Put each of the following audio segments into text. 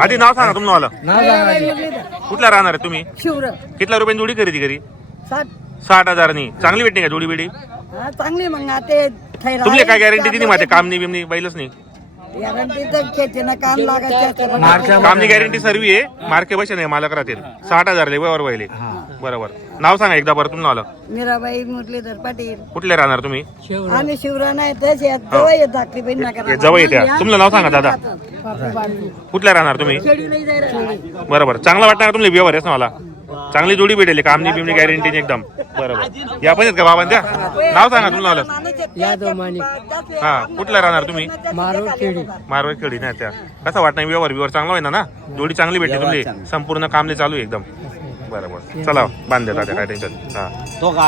आधी नाव सांगा तुम्हाला. कुठला राहणार आहे तुम्ही? कितल्या रुपयांनी जोडी खरेदी करी? 60,000नी. चांगली भेटते का जोडी बिडी? चांगली मग ते तुमले काय गॅरंटी दिली माझे काम नाही बिमनी बैलच नाही? गॅरंटी तर खेचीनं काम लागायचं कामनी गॅरंटी सर्व आहे. मार्के बसे नाही मला राहतील. 60,000 व्यवहार व्हायले. बरोबर. नाव सांगा एकदा बरं तुम्हाला. मीराबाई मुरलीधर पाटील. कुठले राहणार तुम्ही? आम्ही शिवरा नाही तसे जवळ येत धाकली बहीण नका जवळ येत्या. तुमचं नाव सांगा दादा. कुठल्या राहणार तुम्ही? बरोबर. चांगला वाटणार तुम्ही व्यवहार आहे ना मला. चांगली जोडी भेटेल कामनी बिमनी गॅरंटी एकदम. बरोबर. या पण आहेत का बाबांच्या? नाव सांगा तुम्हाला. हा कुठला राहणार तुम्ही? मारवाड खेडी नाही त्या. कसा वाटणार व्यवहार चांगला होईना ना? जोडी चांगली भेटते तुमची. संपूर्ण कामने चालू आहे एकदम. बरोबर. चला बांध देता काय टेन्शन. हा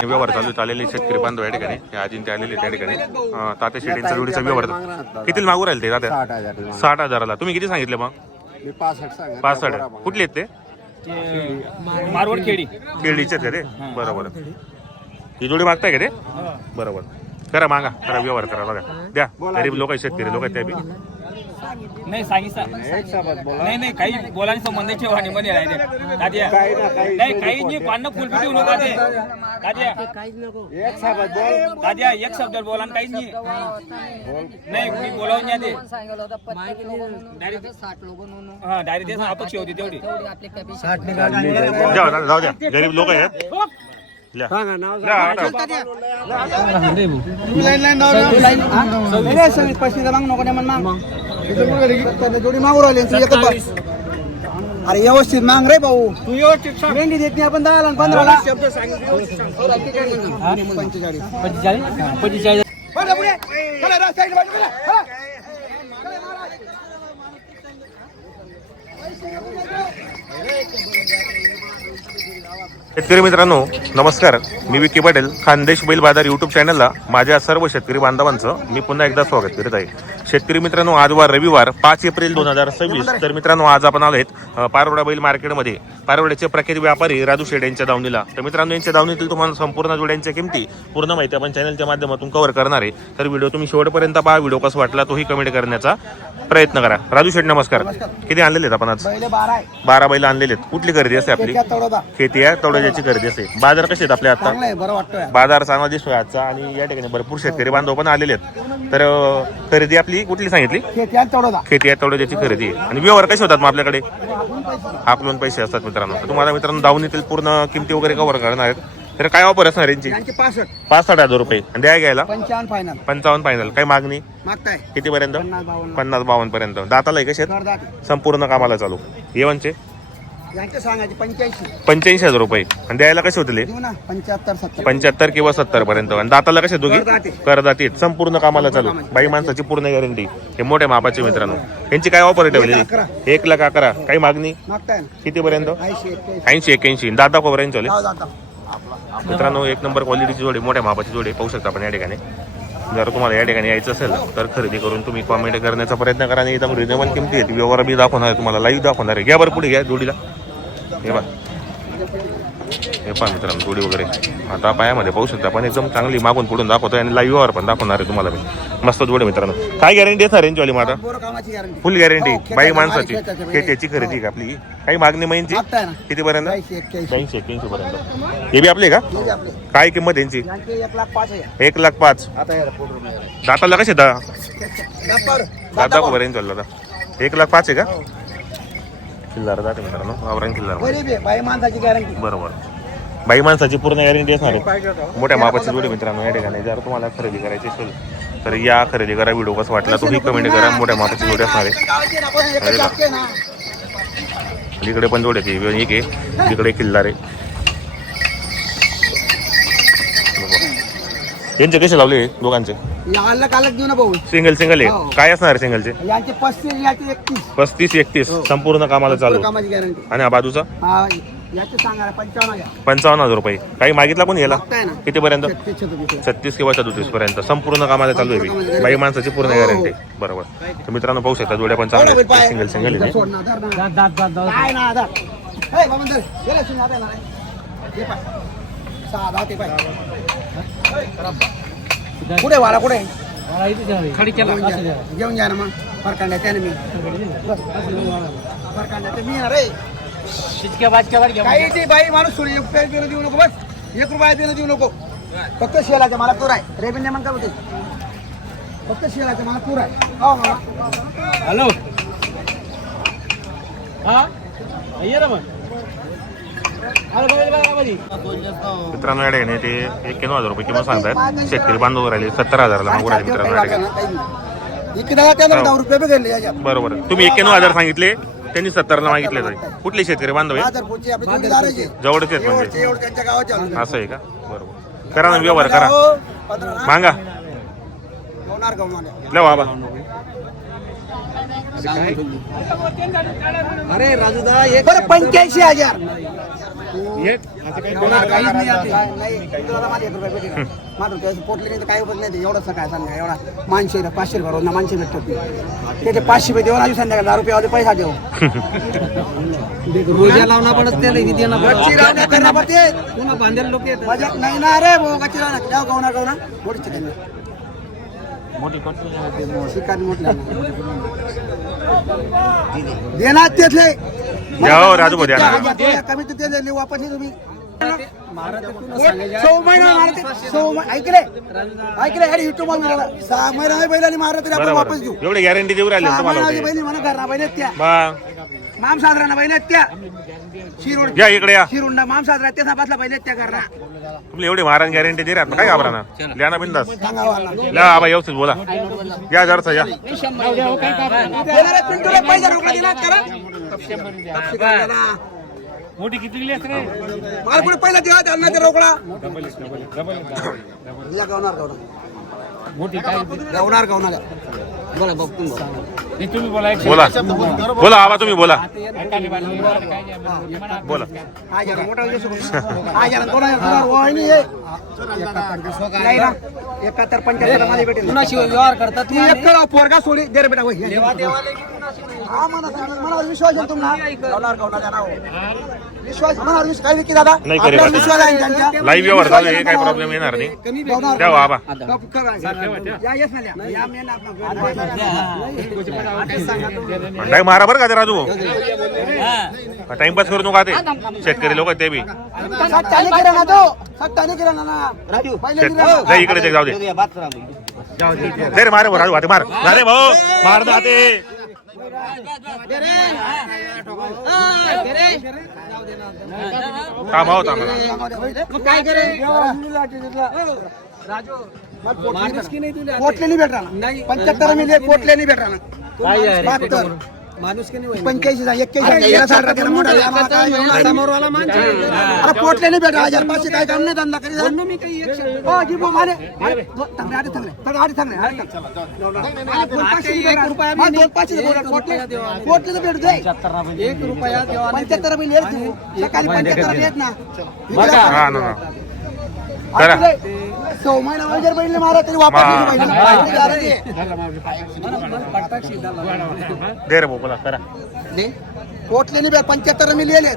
व्यवहार चालू चाललेले शेतकरी बांधव या ठिकाणी. आजीन ते आलेले त्या ठिकाणी. तात्या शेडींचा जोडीचा व्यवहार किती मागू राहील ते तात्या? 60,000ला. तुम्ही किती सांगितले मग? 65. कुठले आहेत ते? मारवाड खेडी. खेडीचे का ते? बरोबर. ही जोडी मागताय का ते? बरोबर. करा मागा. करा व्यवहार करा बघा. द्या. गरीब लोक शेतकरी लोक त्या बी. नाही सांगितलं नाही काही बोलायला संबंध ठेवानी मध्ये राहिले दाद्या. नाही काही नाही पानं फुल पिटू नका ते दाद्या. दाद्या एक शब्द बोला काहीच नाही. नाही मी बोलावून या ते डायरेक्ट अपेक्षा होती तेवढी. जाऊ द्या. गरीब लोक आहेत. जोडी मागू राहिली. अरे व्यवस्थित माग रे भाऊ. तू व्यवस्थित मेंढी देत नाही आपण 10 आणि 15ला. 45. शेतकरी मित्रांनो नमस्कार. मी विकी पाटील. खानदेश बैल बाजार युट्यूब चॅनलला माझ्या सर्व शेतकरी बांधवांचं मी पुन्हा एकदा स्वागत करीत आहे. शेतकरी मित्रांनो आज वार रविवार 5 एप्रिल 2026. तर मित्रांनो आज आपण आलो आहेत पारोडा बैल मार्केटमध्ये. पारोड्याचे प्रख्यात व्यापारी राजू शेड यांच्या दावणीला. तर मित्रांनो यांच्या दावणीतील तुम्हाला संपूर्ण जोड्यांच्या किमती पूर्ण माहिती आपण चॅनलच्या माध्यमातून कव्हर करणार आहे. तर व्हिडिओ तुम्ही शेवटपर्यंत पहा. व्हिडिओ कसा वाटला तोही कमेंट करण्याचा प्रयत्न करा. राजू शेड नमस्कार. किती आणलेले आहेत आपण आज? 12 बैल आणलेले आहेत. कुठली खरेदी असते आपली? खेती आहे तोडोद्याची खरेदी असते. बाजार कसे आहेत आपले आता? बाजार चांगला दिसतोय आजचा. आणि या ठिकाणी भरपूर शेतकरी बांधव पण आलेले आहेत. तर खरेदी आपली कुठली सांगितली? खेती आहे तोडोद्याची खरेदी. आणि व्यवहार कसे होतात मग आपल्याकडे? आपलून पैसे असतात मित्रांनो. तर तुम्हाला मित्रांनो दावणीतील पूर्ण किमती वगैरे कव्हर करणार आहेत. तर काय ऑफर असणार यांची? 65,000 रुपये. आणि द्या घ्यायला 55 फायनल. काय मागणी कितीपर्यंत? 50-52 पर्यंत. दाताला कसे आहेत? संपूर्ण कामाला चालू. येवनचे 85,000 रुपये. आणि द्यायला कसे होते? 75 किंवा 70 पर्यंत. आणि दाताला कसे दोघी? करदाती. संपूर्ण कामाला चालू. बाई माणसाची पूर्ण गॅरंटी. हे मोठ्या मापाचे मित्रांनो. यांची काय ऑफर ठेवलेली? 1,11,000. काही मागणी कितीपर्यंत? 80-81. दादा कोबऱ्यांची मित्रांनो एक नंबर क्वालिटीची जोडी, मोठ्या मापाची जोडी पाहू शकता आपण या ठिकाणी. जर तुम्हाला या ठिकाणी यायचं असेल तर खरेदी करून तुम्ही कॉमेंट करण्याचा प्रयत्न करा. आणि एकदम रिजनेबल किमती आहेत. व्यवहार बी दाखवणार आहे तुम्हाला, लाईव्ह दाखवणार आहे. घ्या बरं पुढे घ्या जोडीला. हे पहा मित्रांनो जोडी वगैरे आता पायामध्ये पाहू शकता आपण. एकदम चांगली मागून पुढून दाखवतोय. आणि लाईव्ह व्यवहार पण दाखवणार आहे तुम्हाला मी. मस्त जोडी मित्रांनो. काय गॅरंटी आहे रेंजवाली माझा? फुल गॅरंटी. बाई माणसाची त्याची खरेदी का आपली? काही मागणी महिन्याची कितीपर्यंत? 80-81 पर्यंत. हे बी आपले का? काय किंमत यांची? 1,05,000. दाताला कसे? दादा पर्यंत चालला. 1,05,000 आहे का? किल्लार जाते मित्रांनो. आवरण किल्लार. बरोबर. बाई माणसाची पूर्ण गॅरंटी असणार आहे. मोठ्या मापाची जोडी मित्रांनो या ठिकाणी. जर तुम्हाला खरेदी करायची असेल तर या खरेदी करा. व्हिडिओ कसा वाटला तोही कमेंट करा. मोठ्या मापाची जोडी असणार आहे. इकडे पण जोड आहे. एक आहे इकडे किल्लार आहे. यांचे कसे लावले दोघांचे? सिंगल आहे. काय असणार सिंगलचे? 35-31 संपूर्ण कामाला चालू. आणि हा बाजूचा 55,000 रुपये. काही मागितला कोणी याला? कितीपर्यंत? 36 किंवा 37 पर्यंत. संपूर्ण कामाला चालू आहे. बाई माणसाची पूर्ण गॅरंटी. बरोबर. तर मित्रांनो पाहू शकता जोड्या पण चांगल्या. सिंगल कुठे वाला कुठे घेऊन जा ना मग फरकांड्या त्याने मी फरकांड्या ते मी अरे काही ते बाई माणूस सोडी ₹1 देणं देऊ नको बस ₹1 देणं देऊ नको फक्त शेलाचं मला पूर आहे रेव्हेन्यू मग काय होते फक्त शेलाचं मला पूर आहे हो मला हॅलो हा ये ना मग मित्रांनो या ठिकाणी ते 91,000 रुपये किंमत सांगतात. शेतकरी बांधव राहिले 70,000ला मागू राहिले मित्रांनो या ठिकाणी. इकडे त्याला ₹10 बिघडले याच्यात बरोबर तुम्ही 91,000 सांगितले त्यांनी 70ला मागितले जाईल. कुठले शेतकरी बांधव आहे? बाजारपूरची आपली जोडीदाराची. जवळचे आहेत म्हणजे एवढं त्यांच्या गावात चालू असं आहे का? बरोबर करा ना व्यवहार करा मागा होणार गवणार ल बाबा. अरे राजूदा बरं 85,000 पोटले नाही तर काही होत नाही एवढं सकाळ संध्याकाळ एवढा 500 रुपये रोज ना 500 भेटतात ते 500 रुपये देऊन आधी संध्याकाळ ₹10 पैसा देऊ रोजा लावणं पडत त्याला करणं पडते पुन्हा बांधेल लोक मजा नाही ना अरे भाऊ गच्ची राहणार गवना गवना मोठी चिकन देणार तेथले द्या राजू भाऊ द्या ना. कमी तर ते वापस तुम्ही ऐकले अरे युट्यूब 6 महिना बैलांनी मारलं तरी आपण वापस घेऊ बरोबर एवढी गॅरंटी देऊ राहिले 6 तुम्हाला महिना होते. बैली म्हणा घरना बैल त्या बा माम साजरा बैल त्या शिरोड या इकडे या शिरुंडा माम साजरा त्या सापातला बैल त्या घरना तुम्ही एवढी महाराज गॅरंटी दे रे काय घाबरा ना लिहा ना बिंदास सांगावा ल्या आबा व्यवस्थित बोला या जरसा या पिंटूला पैसा रोकडा दिला करा मोठी किती दिली असते मला पुढे पहिला दिला त्यांना ते रोकडा या गवणार मोठी काय गवणार बोला बघ तुम्ही बोला बोला बोला आबा तुम्ही बोला बोला मोठा नाही ना 71 75 मध्ये भेटेल व्यवहार करतात पोरगा सोडी दे रे बेटा हा मनावर विश्वास आहे तुम्हाला विश्वास मनावर विश्वास काय विकी दादा नाही करेल. आपल्यावर विश्वास आहे त्यांच्या लाईव्ह व्यवहार चालू आहे काही प्रॉब्लेम येणार नाही द्या आबा काय मारा बरं का ते राजू टाइमपास करू नका ते शेतकरी लोक ते बी जा इकडे ते जाऊ दे रे मारे भाऊ राजू हाते मार अरे भाऊ मार जाते थांबा हो थांबा काय करे पोटले नाही भेटणार 75 मिली पोटले नाही भेटणार माणूस 85 अरे पोटले नाही भेटा 1500 काय काम नाही धंदा करी पोटले तर भेटू दे ₹1 मिली सकाळी 75 येत ना हा ना करा 6 महिना वगैरे बैल मारा तरी वापस दे रे भाऊ बोला करा पोटले नाही 75 मिली येले